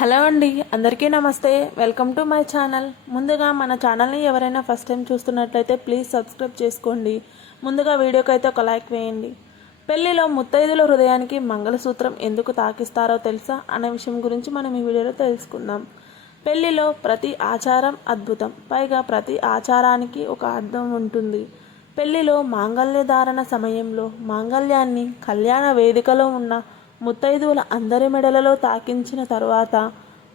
Hello అండి అందరికీ నమస్తే. Welcome to my channel. ముందుగా మన ఛానల్ని ఎవరైనా ఫస్ట్ టైం చూస్తున్నట్లయితే ప్లీజ్ సబ్స్క్రైబ్ చేసుకోండి. ముందుగా వీడియోకి అయితే ఒక లైక్ వేయండి. పెళ్ళిలో ముత్తైదుల హృదయానికి మంగళసూత్రం ఎందుకు తాకిస్తారో తెలుసా? అనే విషయం గురించి మనం ఈ వీడియోలో తెలుసుకుందాం. పెళ్ళిలో ప్రతి ఆచారం అద్భుతం. పైగా ప్రతి ఆచారానికి ఒక అర్థం ఉంటుంది. పెళ్ళిలో మాంగళ్య ధారణ సమయంలో మాంగళ్యాన్ని కళ్యాణ వేదికలో ఉన్న ముత్తైదువుల అందరి మెడలలో తాకించిన తరువాత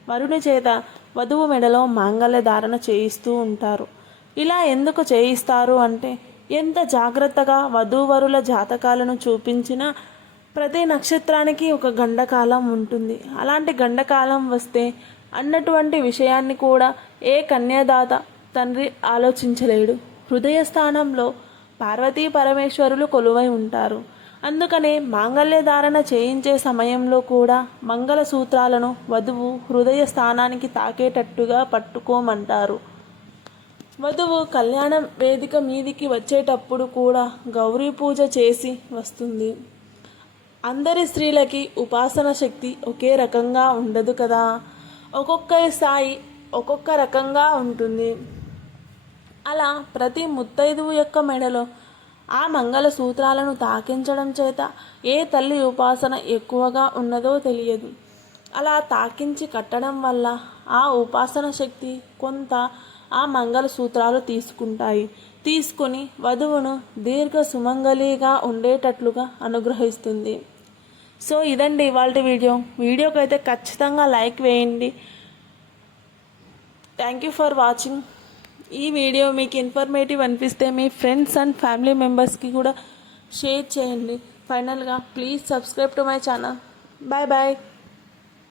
వరుని చేత వధువు మెడలో మాంగళ్య ధారణ చేయిస్తూ ఉంటారు. ఇలా ఎందుకు చేయిస్తారు అంటే ఎంత జాగ్రత్తగా వధూవరుల జాతకాలను చూపించినా ప్రతి నక్షత్రానికి ఒక గండకాలం ఉంటుంది. అలాంటి గండకాలం వస్తే అన్నటువంటి విషయాన్ని కూడా ఏ కన్యాదాత తండ్రి ఆలోచించలేడు. హృదయ స్థానంలో పార్వతీ పరమేశ్వరులు కొలువై ఉంటారు. అందుకనే మాంగళ్య ధారణ చేయించే సమయంలో కూడా మంగళ సూత్రాలను వధువు హృదయ స్థానానికి తాకేటట్టుగా పట్టుకోమంటారు. వధువు కళ్యాణ వేదిక మీదికి వచ్చేటప్పుడు కూడా గౌరీ పూజ చేసి వస్తుంది. అందరి స్త్రీలకి ఉపాసన శక్తి ఒకే రకంగా ఉండదు కదా. ఒక్కొక్కరి స్థాయి ఒక్కొక్క రకంగా ఉంటుంది. అలా ప్రతి ముత్తైదువు యొక్క మెడలో ఆ మంగళ సూత్రాలను తాకించడం చేత ఏ తల్లి ఉపాసన ఎక్కువగా ఉన్నదో తెలియదు. అలా తాకించి కట్టడం వల్ల ఆ ఉపాసన శక్తి కొంత ఆ మంగళ సూత్రాలు తీసుకుంటాయి. తీసుకొని వధువును దీర్ఘ సుమంగళిగా ఉండేటట్లుగా అనుగ్రహిస్తుంది. సో ఇదండి ఇవాళ వీడియో. వీడియోకి అయితే ఖచ్చితంగా లైక్ వేయండి. Thank you for watching. ఈ వీడియో మీకు ఇన్ఫర్మేటివ్ అనిపిస్తే మీ ఫ్రెండ్స్ అండ్ ఫ్యామిలీ మెంబర్స్కి కూడా షేర్ చేయండి. ఫైనల్గా please subscribe to my channel bye bye